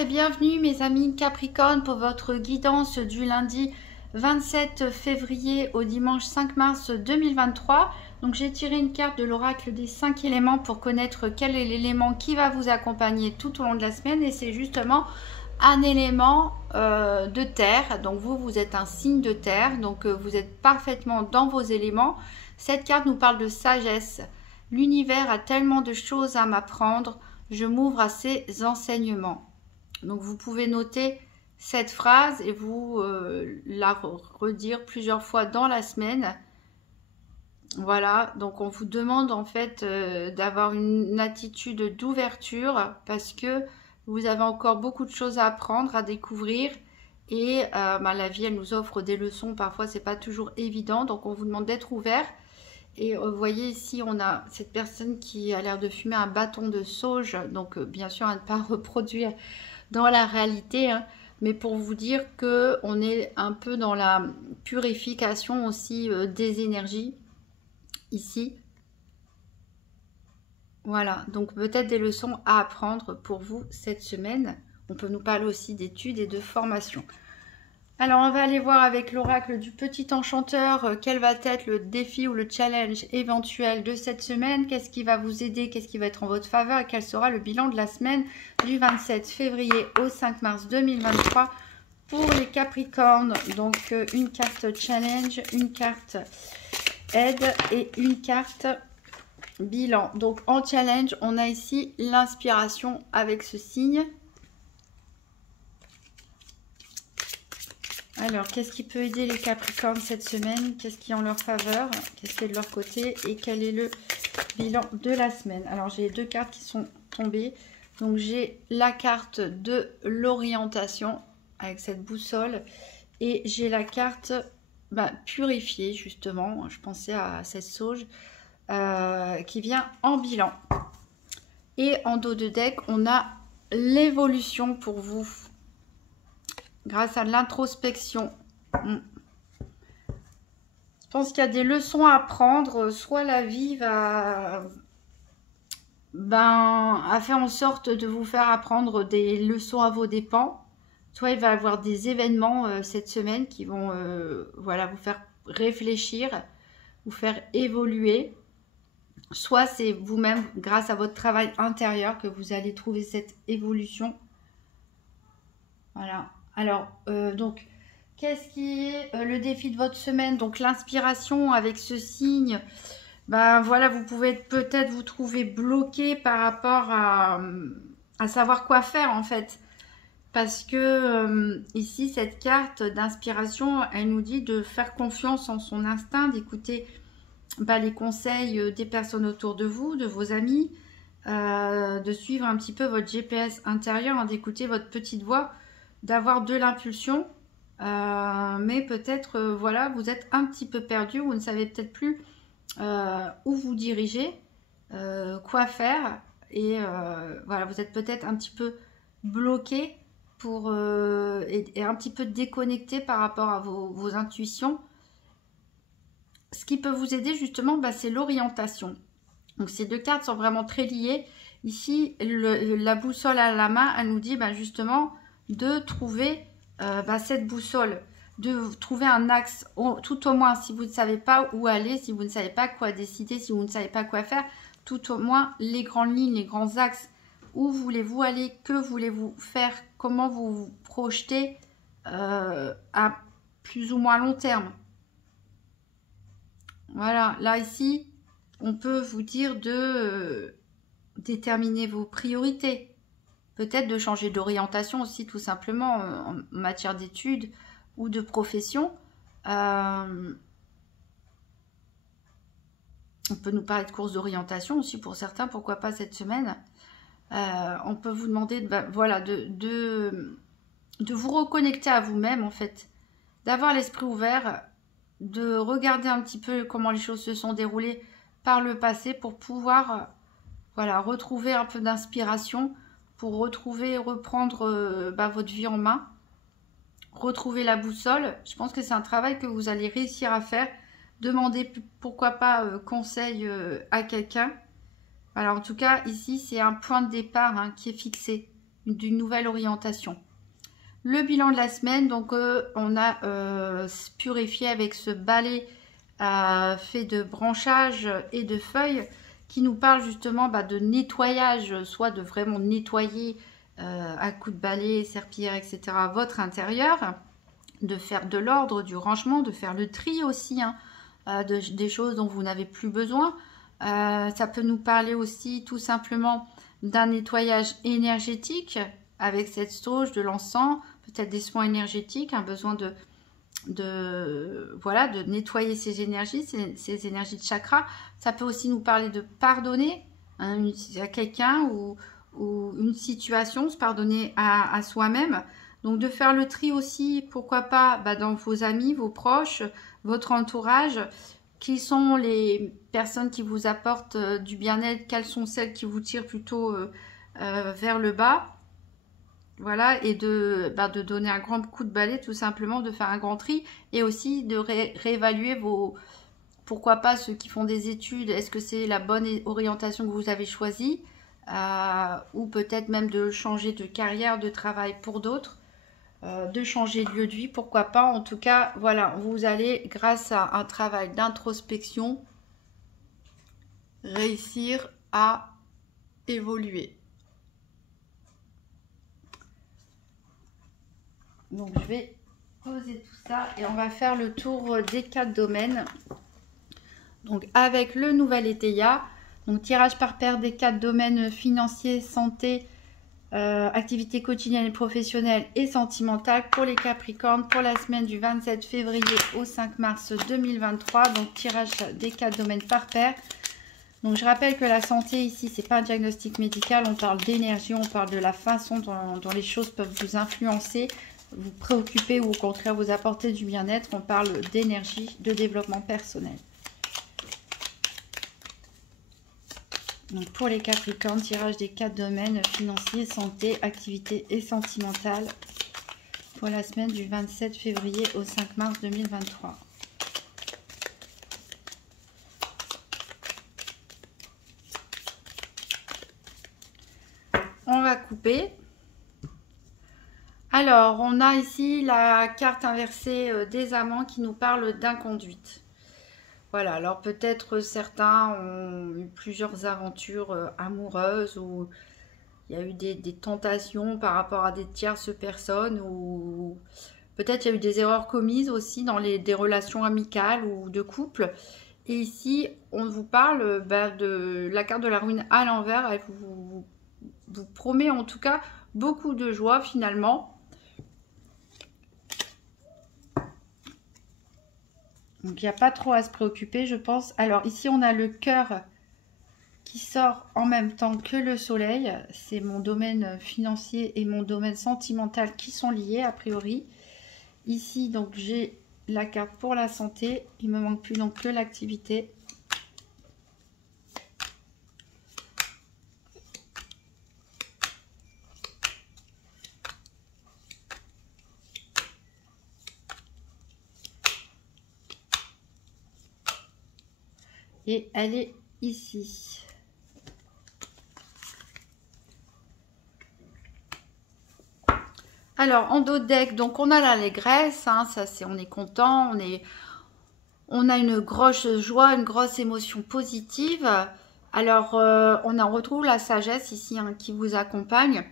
et bienvenue mes amis Capricorne pour votre guidance du lundi 27 février au dimanche 5 mars 2023. Donc j'ai tiré une carte de l'oracle des 5 éléments pour connaître quel est l'élément qui va vous accompagner tout au long de la semaine, et c'est justement un élément de terre. Donc vous êtes un signe de terre, donc vous êtes parfaitement dans vos éléments. Cette carte nous parle de sagesse. L'univers a tellement de choses à m'apprendre, je m'ouvre à ses enseignements. Donc vous pouvez noter cette phrase et vous la redire plusieurs fois dans la semaine. Voilà, donc on vous demande en fait d'avoir une attitude d'ouverture parce que vous avez encore beaucoup de choses à apprendre, à découvrir, et la vie elle nous offre des leçons, parfois c'est pas toujours évident, donc on vous demande d'être ouvert. Et vous voyez ici, on a cette personne qui a l'air de fumer un bâton de sauge. Donc bien sûr, à ne pas reproduire dans la réalité. Hein, mais pour vous dire qu'on est un peu dans la purification aussi des énergies. Ici. Voilà. Donc peut-être des leçons à apprendre pour vous cette semaine. On peut nous parler aussi d'études et de formation. Alors, on va aller voir avec l'oracle du petit enchanteur quel va être le défi ou le challenge éventuel de cette semaine. Qu'est-ce qui va vous aider, qu'est-ce qui va être en votre faveur et quel sera le bilan de la semaine du 27 février au 5 mars 2023 pour les Capricornes. Donc, une carte challenge, une carte aide et une carte bilan. Donc, en challenge, on a ici l'inspiration avec ce signe. Alors, qu'est-ce qui peut aider les Capricornes cette semaine? Qu'est-ce qui est en leur faveur? Qu'est-ce qui est de leur côté? Et quel est le bilan de la semaine? Alors, j'ai deux cartes qui sont tombées. Donc, j'ai la carte de l'orientation avec cette boussole. Et j'ai la carte purifiée, justement. Je pensais à cette sauge qui vient en bilan. Et en dos de deck, on a l'évolution pour vous. Grâce à l'introspection. Je pense qu'il y a des leçons à apprendre. Soit la vie va faire en sorte de vous faire apprendre des leçons à vos dépens. Soit il va y avoir des événements cette semaine qui vont vous faire réfléchir, vous faire évoluer. Soit c'est vous-même, grâce à votre travail intérieur, que vous allez trouver cette évolution. Voilà. Alors, donc, qu'est-ce qui est le défi de votre semaine? Donc, l'inspiration avec ce signe, voilà, vous pouvez peut-être vous trouver bloqué par rapport à savoir quoi faire, en fait. Parce que ici, cette carte d'inspiration, elle nous dit de faire confiance en son instinct, d'écouter les conseils des personnes autour de vous, de vos amis, de suivre un petit peu votre GPS intérieur, hein, d'écouter votre petite voix, d'avoir de l'impulsion, mais peut-être vous êtes un petit peu perdu, vous ne savez peut-être plus où vous dirigez, quoi faire, et vous êtes peut-être un petit peu bloqué et un petit peu déconnecté par rapport à vos intuitions. Ce qui peut vous aider justement, c'est l'orientation. Donc ces deux cartes sont vraiment très liées. Ici, la boussole à la main, elle nous dit justement de trouver cette boussole, de trouver un axe, tout au moins si vous ne savez pas où aller, si vous ne savez pas quoi décider, si vous ne savez pas quoi faire, tout au moins les grandes lignes, les grands axes, où voulez-vous aller, que voulez-vous faire, comment vous vous projetez à plus ou moins long terme. Voilà, là ici, on peut vous dire de déterminer vos priorités. Peut-être de changer d'orientation aussi, tout simplement, en matière d'études ou de profession. On peut nous parler de courses d'orientation aussi pour certains, pourquoi pas cette semaine. On peut vous demander de vous reconnecter à vous-même, en fait. D'avoir l'esprit ouvert, de regarder un petit peu comment les choses se sont déroulées par le passé pour pouvoir retrouver un peu d'inspiration, pour reprendre votre vie en main, retrouver la boussole. Je pense que c'est un travail que vous allez réussir à faire. Demandez pourquoi pas conseil à quelqu'un. Voilà, en tout cas, ici, c'est un point de départ qui est fixé. d'une nouvelle orientation. Le bilan de la semaine, donc on a purifié avec ce balai fait de branchages et de feuilles qui nous parle justement de nettoyage, soit de vraiment nettoyer à coups de balai, serpillière, etc. votre intérieur, de faire de l'ordre, du rangement, de faire le tri aussi des choses dont vous n'avez plus besoin. Ça peut nous parler aussi tout simplement d'un nettoyage énergétique avec cette sauge, de l'encens, peut-être des soins énergétiques, un besoin de nettoyer ces énergies de chakra. Ça peut aussi nous parler de pardonner à quelqu'un ou une situation, se pardonner à soi-même. Donc de faire le tri aussi, pourquoi pas, dans vos amis, vos proches, votre entourage. Qui sont les personnes qui vous apportent du bien-être? Quelles sont celles qui vous tirent plutôt vers le bas? Voilà, et de donner un grand coup de balai, tout simplement, de faire un grand tri, et aussi de réévaluer vos... Pourquoi pas ceux qui font des études, est-ce que c'est la bonne orientation que vous avez choisie, ou peut-être même de changer de carrière, de travail pour d'autres, de changer de lieu de vie, pourquoi pas. En tout cas, voilà, vous allez, grâce à un travail d'introspection, réussir à évoluer. Donc je vais poser tout ça et on va faire le tour des 4 domaines. Donc avec le nouvel Éteia, donc tirage par paire des 4 domaines financiers, santé, activité quotidienne et professionnelle et sentimentale pour les Capricornes pour la semaine du 27 février au 5 mars 2023. Donc tirage des 4 domaines par paire. Donc je rappelle que la santé ici, c'est pas un diagnostic médical, on parle d'énergie, on parle de la façon dont les choses peuvent vous influencer, vous préoccuper ou au contraire vous apporter du bien-être. On parle d'énergie, de développement personnel. Donc pour les Capricornes, tirage des 4 domaines financiers, santé, activité et sentimentale pour la semaine du 27 février au 5 mars 2023. On va couper. Alors, on a ici la carte inversée des amants qui nous parle d'inconduite. Voilà, alors peut-être certains ont eu plusieurs aventures amoureuses ou il y a eu des tentations par rapport à des tierces personnes ou peut-être il y a eu des erreurs commises aussi dans des relations amicales ou de couple. Et ici, on vous parle de la carte de la ruine à l'envers. Elle vous promet en tout cas beaucoup de joie finalement. Donc, il n'y a pas trop à se préoccuper, je pense. Alors, ici, on a le cœur qui sort en même temps que le soleil. C'est mon domaine financier et mon domaine sentimental qui sont liés, a priori. Ici, donc, j'ai la carte pour la santé. Il ne me manque plus donc que l'activité. Et elle est ici. Alors, en dos de deck, donc on a l'allégresse, ça c'est, on est content, on a une grosse joie, une grosse émotion positive. Alors, on en retrouve la sagesse ici qui vous accompagne,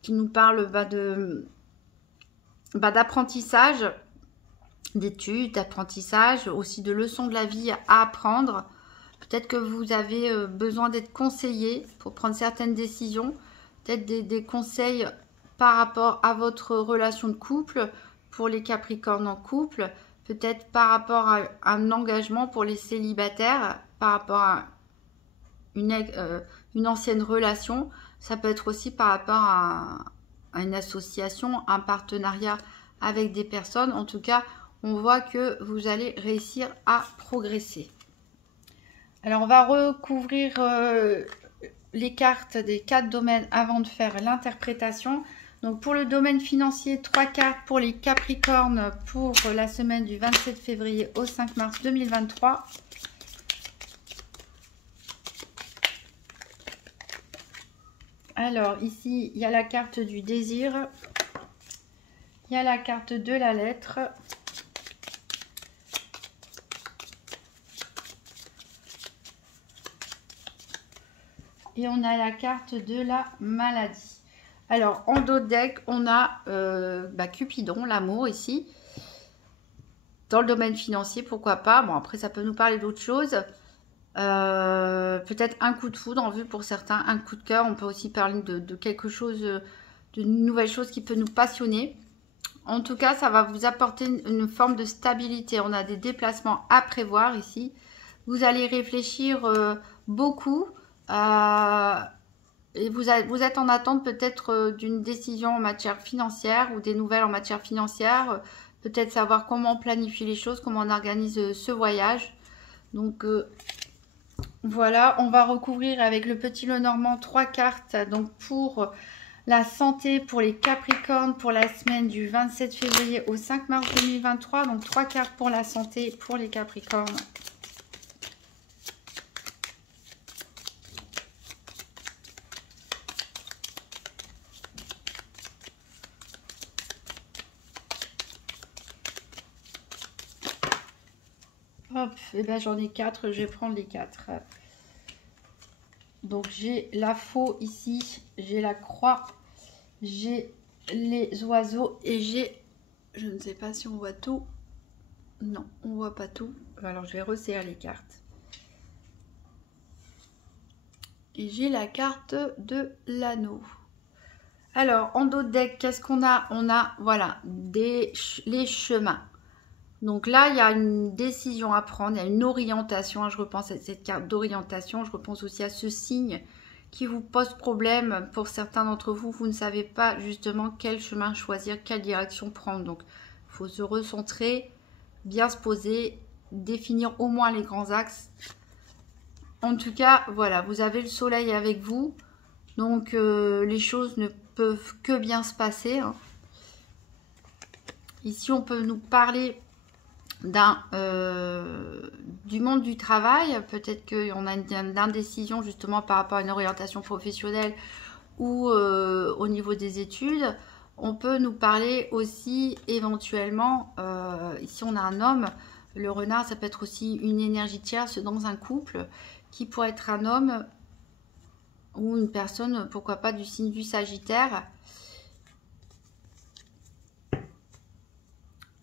qui nous parle d'apprentissage, d'études, d'apprentissage, aussi de leçons de la vie à apprendre. Peut-être que vous avez besoin d'être conseillé pour prendre certaines décisions, peut-être des conseils par rapport à votre relation de couple pour les Capricornes en couple, peut-être par rapport à un engagement pour les célibataires, par rapport à une ancienne relation. Ça peut être aussi par rapport à une association, un partenariat avec des personnes. En tout cas, on voit que vous allez réussir à progresser. Alors, on va recouvrir les cartes des 4 domaines avant de faire l'interprétation. Donc, pour le domaine financier, 3 cartes pour les Capricornes pour la semaine du 27 février au 5 mars 2023. Alors, ici, il y a la carte du désir. Il y a la carte de la lettre. Et on a la carte de la maladie. Alors, en dos de deck, on a Cupidon, l'amour ici. Dans le domaine financier, pourquoi pas. Bon, après, ça peut nous parler d'autres choses. Peut-être un coup de foudre en vue pour certains, un coup de cœur. On peut aussi parler de quelque chose, d'une nouvelle chose qui peut nous passionner. En tout cas, ça va vous apporter une forme de stabilité. On a des déplacements à prévoir ici. Vous allez réfléchir beaucoup. Et vous êtes en attente peut-être d'une décision en matière financière ou des nouvelles en matière financière. Peut-être savoir comment planifier les choses, comment on organise ce voyage. Donc voilà, on va recouvrir avec le petit Lenormand 3 cartes. Donc pour la santé, pour les Capricornes, pour la semaine du 27 février au 5 mars 2023. Donc 3 cartes pour la santé, pour les Capricornes. Hop, et ben j'en ai 4, je vais prendre les 4. Donc j'ai la faux ici, j'ai la croix, j'ai les oiseaux et j'ai, je ne sais pas si on voit tout. Non, on voit pas tout. Alors je vais resserrer les cartes. Et j'ai la carte de l'anneau. Alors en dos de deck, qu'est-ce qu'on a? On a, voilà, les chemins. Donc là, il y a une décision à prendre, il y a une orientation. Je repense à cette carte d'orientation. Je repense aussi à ce signe qui vous pose problème. Pour certains d'entre vous, vous ne savez pas justement quel chemin choisir, quelle direction prendre. Donc, il faut se recentrer, bien se poser, définir au moins les grands axes. En tout cas, voilà, vous avez le soleil avec vous. Donc, les choses ne peuvent que bien se passer. Hein. Ici, on peut nous parler du monde du travail. Peut-être qu'on a une indécision justement par rapport à une orientation professionnelle ou au niveau des études. On peut nous parler aussi éventuellement, ici on a un homme, le renard, ça peut être aussi une énergie tierce dans un couple qui pourrait être un homme ou une personne, pourquoi pas du signe du Sagittaire.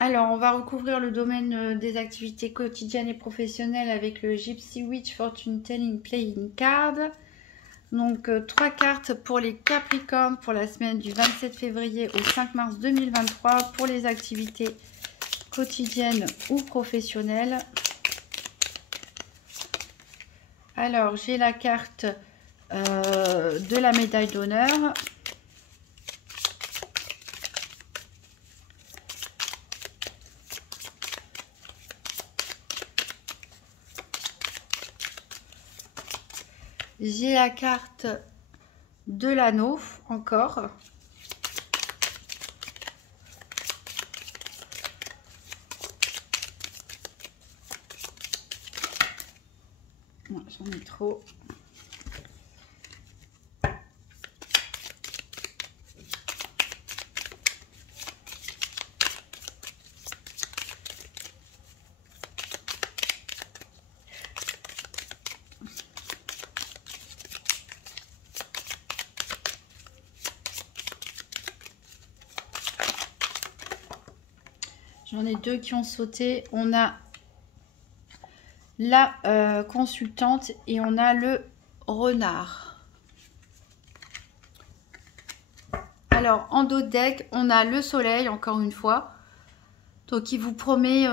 Alors, on va recouvrir le domaine des activités quotidiennes et professionnelles avec le Gypsy Witch Fortune Telling Playing Card. Donc, 3 cartes pour les Capricornes pour la semaine du 27 février au 5 mars 2023 pour les activités quotidiennes ou professionnelles. Alors, j'ai la carte de la médaille d'honneur. J'ai la carte de l'anneau encore. J'en ai trop. J'en ai 2 qui ont sauté. On a la consultante et on a le renard. Alors, en dos de deck, on a le soleil, encore une fois. Donc, il vous promet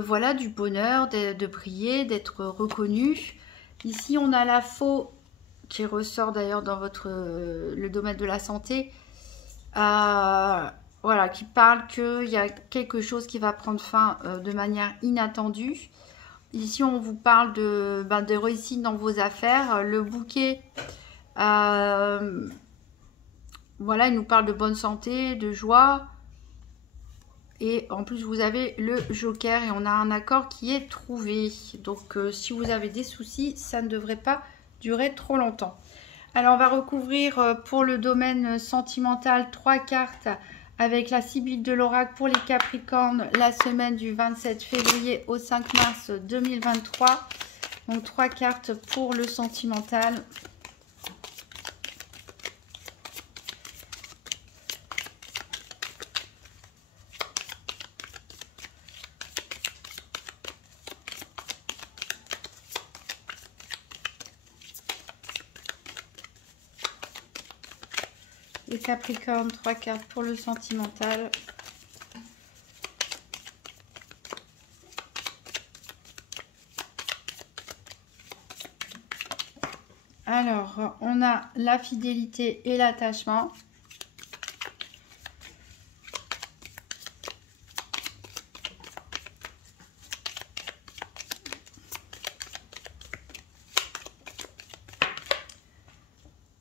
voilà, du bonheur, de briller, d'être reconnu. Ici, on a la faux qui ressort d'ailleurs dans le domaine de la santé. Voilà, qui parle qu'il y a quelque chose qui va prendre fin de manière inattendue. Ici, on vous parle de réussite dans vos affaires. Le bouquet, voilà, il nous parle de bonne santé, de joie. Et en plus, vous avez le joker et on a un accord qui est trouvé. Donc, si vous avez des soucis, ça ne devrait pas durer trop longtemps. Alors, on va recouvrir pour le domaine sentimental 3 cartes avec la Sibylle de l'oracle pour les Capricornes, la semaine du 27 février au 5 mars 2023. Donc, 3 cartes pour le sentimental. Les Capricornes, 3 cartes pour le sentimental. Alors, on a la fidélité et l'attachement.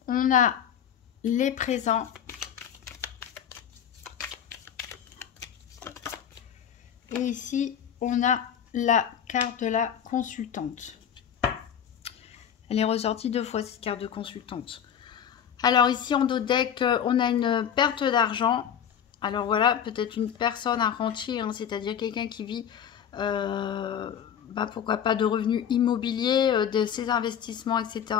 On a les présents. Et ici, on a la carte de la consultante. Elle est ressortie 2 fois, cette carte de consultante. Alors ici, en dos de deck, on a une perte d'argent. Alors voilà, peut-être une personne, un rentier, hein, c'est-à-dire quelqu'un qui vit, pourquoi pas, de revenus immobiliers, de ses investissements, etc.,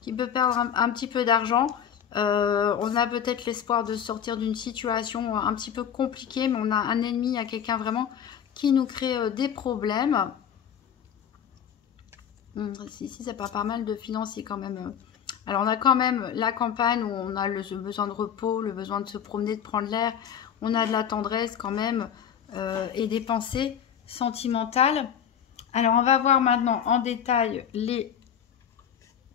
qui peut perdre un petit peu d'argent. On a peut-être l'espoir de sortir d'une situation un petit peu compliquée, mais on a un ennemi, il y a quelqu'un vraiment qui nous crée des problèmes. Ici, ça part pas mal de financiers quand même. Alors, on a quand même la campagne où on a le besoin de repos, le besoin de se promener, de prendre l'air. On a de la tendresse quand même et des pensées sentimentales. Alors, on va voir maintenant en détail les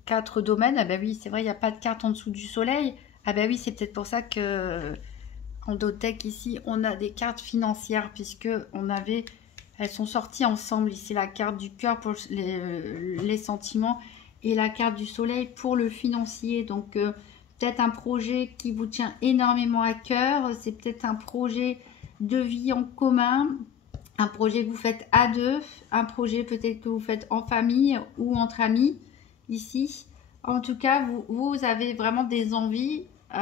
4 domaines. Ah ben oui, c'est vrai, il n'y a pas de carte en dessous du soleil. Ah ben oui, c'est peut-être pour ça que en Dotech ici, on a des cartes financières puisque elles sont sorties ensemble. Ici, la carte du cœur pour les sentiments et la carte du soleil pour le financier. Donc, peut-être un projet qui vous tient énormément à cœur. C'est peut-être un projet de vie en commun, un projet que vous faites à deux, un projet peut-être que vous faites en famille ou entre amis. Ici, en tout cas, vous avez vraiment des envies, vous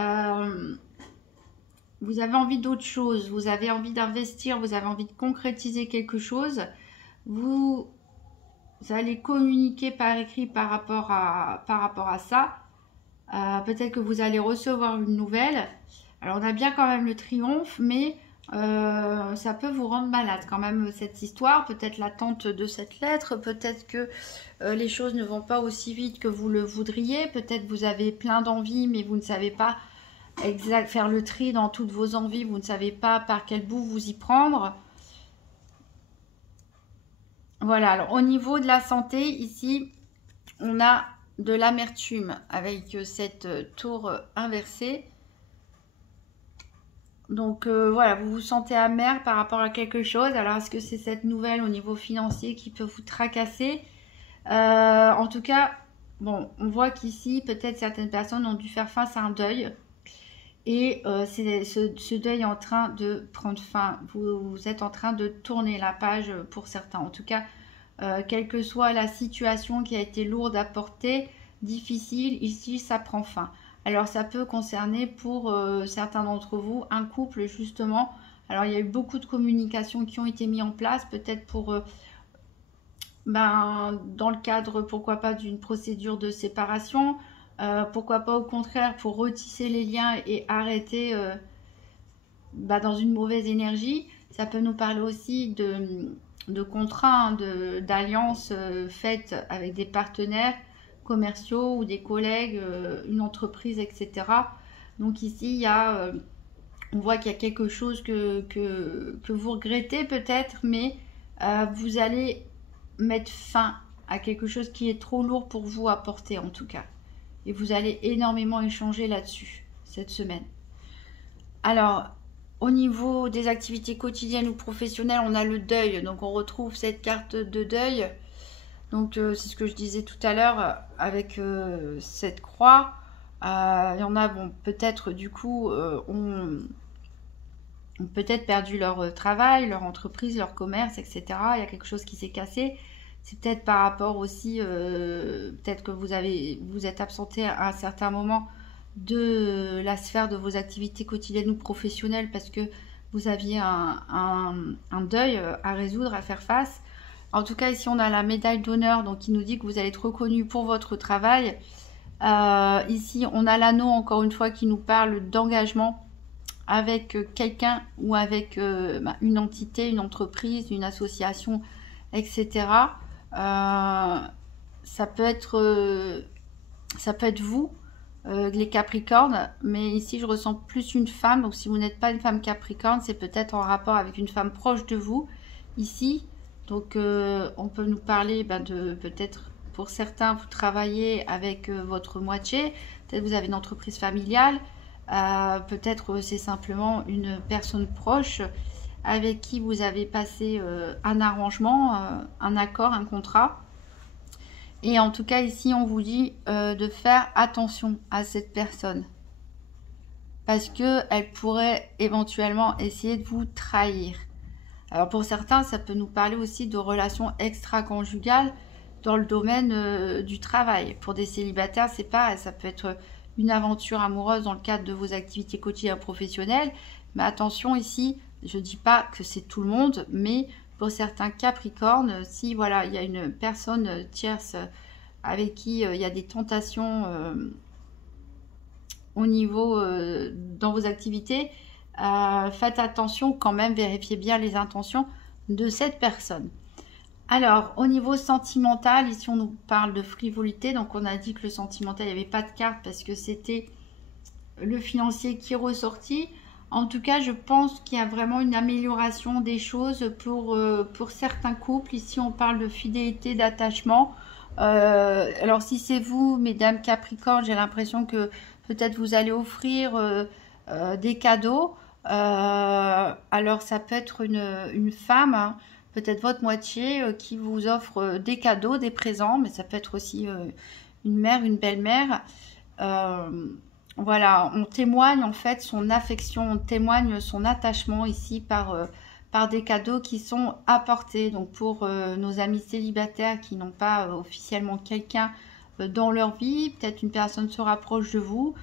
avez envie d'autre chose, vous avez envie d'investir, vous avez envie de concrétiser quelque chose, vous allez communiquer par écrit par rapport à ça, peut-être que vous allez recevoir une nouvelle. Alors on a bien quand même le triomphe, mais ça peut vous rendre malade quand même cette histoire, peut-être l'attente de cette lettre, peut-être que les choses ne vont pas aussi vite que vous le voudriez, peut-être vous avez plein d'envies mais vous ne savez pas faire le tri dans toutes vos envies, vous ne savez pas par quel bout vous y prendre. Voilà, alors au niveau de la santé, ici, on a de l'amertume avec cette tour inversée. Donc voilà, vous vous sentez amer par rapport à quelque chose. Alors est-ce que c'est cette nouvelle au niveau financier qui peut vous tracasser? En tout cas, bon, on voit qu'ici, peut-être certaines personnes ont dû faire face à un deuil. Et ce deuil est en train de prendre fin. Vous êtes en train de tourner la page pour certains. En tout cas, quelle que soit la situation qui a été lourde à porter, difficile, ici, ça prend fin. Alors, ça peut concerner pour certains d'entre vous un couple, justement. Alors, il y a eu beaucoup de communications qui ont été mises en place, peut-être pour, dans le cadre, pourquoi pas, d'une procédure de séparation. Pourquoi pas, au contraire, pour retisser les liens et arrêter dans une mauvaise énergie. Ça peut nous parler aussi de contrats, hein, d'alliances faites avec des partenaires commerciaux ou des collègues, une entreprise, etc. Donc ici, il y a, on voit qu'il y a quelque chose que vous regrettez peut-être, mais vous allez mettre fin à quelque chose qui est trop lourd pour vous à porter en tout cas. Et vous allez énormément échanger là-dessus cette semaine. Alors, au niveau des activités quotidiennes ou professionnelles, on a le deuil. Donc, on retrouve cette carte de deuil. Donc, c'est ce que je disais tout à l'heure avec cette croix. Il y en a, bon, peut-être du coup, ont peut-être perdu leur travail, leur entreprise, leur commerce, etc. Il y a quelque chose qui s'est cassé. C'est peut-être par rapport aussi, peut-être que vous êtes absenté à un certain moment de la sphère de vos activités quotidiennes ou professionnelles parce que vous aviez un deuil à résoudre, à faire face. En tout cas, ici, on a la médaille d'honneur, donc qui nous dit que vous allez être reconnu pour votre travail. Ici, on a l'anneau, encore une fois, qui nous parle d'engagement avec quelqu'un ou avec une entité, une entreprise, une association, etc. Ça peut être vous, les Capricornes, mais ici, je ressens plus une femme. Donc, si vous n'êtes pas une femme Capricorne, c'est peut-être en rapport avec une femme proche de vous, ici. Donc, on peut nous parler de peut-être, pour certains, vous travaillez avec votre moitié. Peut-être vous avez une entreprise familiale. Peut-être c'est simplement une personne proche avec qui vous avez passé un arrangement, un accord, un contrat. Et en tout cas, ici, on vous dit de faire attention à cette personne. Parce qu'elle pourrait éventuellement essayer de vous trahir. Alors pour certains, ça peut nous parler aussi de relations extra-conjugales dans le domaine du travail. Pour des célibataires, c'est pareil, ça peut être une aventure amoureuse dans le cadre de vos activités quotidiennes professionnelles. Mais attention ici, je ne dis pas que c'est tout le monde, mais pour certains Capricornes, si voilà, il y a une personne tierce avec qui il y a des tentations au niveau dans vos activités, faites attention quand même, vérifiez bien les intentions de cette personne. Alors, au niveau sentimental, ici on nous parle de frivolité, donc on a dit que le sentimental, il n'y avait pas de carte parce que c'était le financier qui est ressorti. En tout cas, je pense qu'il y a vraiment une amélioration des choses pour certains couples. Ici, on parle de fidélité, d'attachement. Alors, si c'est vous, mesdames Capricorne, j'ai l'impression que peut-être vous allez offrir des cadeaux. Alors, ça peut être une femme, hein, peut-être votre moitié, qui vous offre des cadeaux, des présents, mais ça peut être aussi une mère, une belle-mère. Voilà, on témoigne en fait son affection, on témoigne son attachement ici par des cadeaux qui sont apportés. Donc pour nos amis célibataires qui n'ont pas officiellement quelqu'un dans leur vie, peut-être une personne se rapproche de vous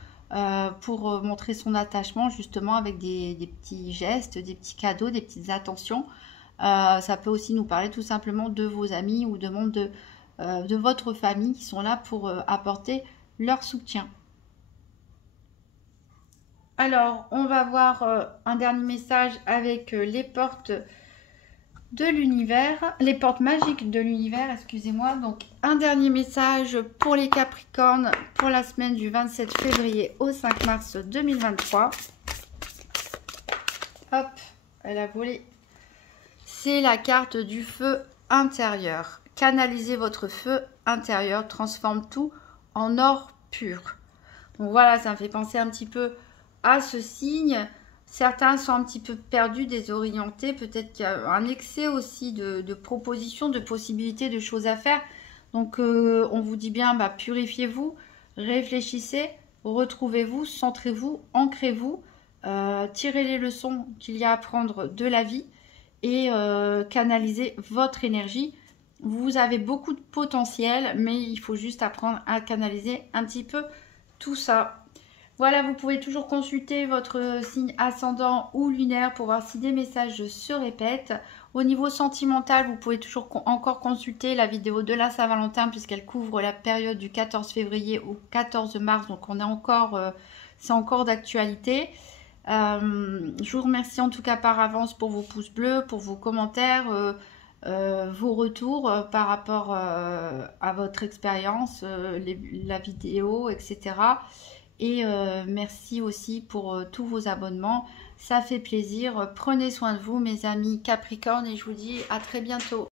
pour montrer son attachement justement avec des petits gestes, des petits cadeaux, des petites attentions. Ça peut aussi nous parler tout simplement de vos amis ou de membres de votre famille qui sont là pour apporter leur soutien. Alors, on va voir un dernier message avec les portes de l'univers, les portes magiques de l'univers, excusez-moi. Donc, un dernier message pour les Capricornes pour la semaine du 27 février au 5 mars 2023. Hop, elle a volé. C'est la carte du feu intérieur. Canalisez votre feu intérieur, transforme tout en or pur. Donc voilà, ça me fait penser un petit peu à ce signe. Certains sont un petit peu perdus, désorientés. Peut-être qu'il y a un excès aussi de propositions, de possibilités, de choses à faire. Donc, on vous dit bien, purifiez-vous, réfléchissez, retrouvez-vous, centrez-vous, ancrez-vous, tirez les leçons qu'il y a à prendre de la vie et canalisez votre énergie. Vous avez beaucoup de potentiel, mais il faut juste apprendre à canaliser un petit peu tout ça. Voilà, vous pouvez toujours consulter votre signe ascendant ou lunaire pour voir si des messages se répètent. Au niveau sentimental, vous pouvez toujours encore consulter la vidéo de la Saint-Valentin puisqu'elle couvre la période du 14 février au 14 mars. Donc, on est encore, c'est encore d'actualité. Je vous remercie en tout cas par avance pour vos pouces bleus, pour vos commentaires, vos retours par rapport à votre expérience, la vidéo, etc. Et merci aussi pour tous vos abonnements, ça fait plaisir. Prenez soin de vous mes amis Capricorne et je vous dis à très bientôt.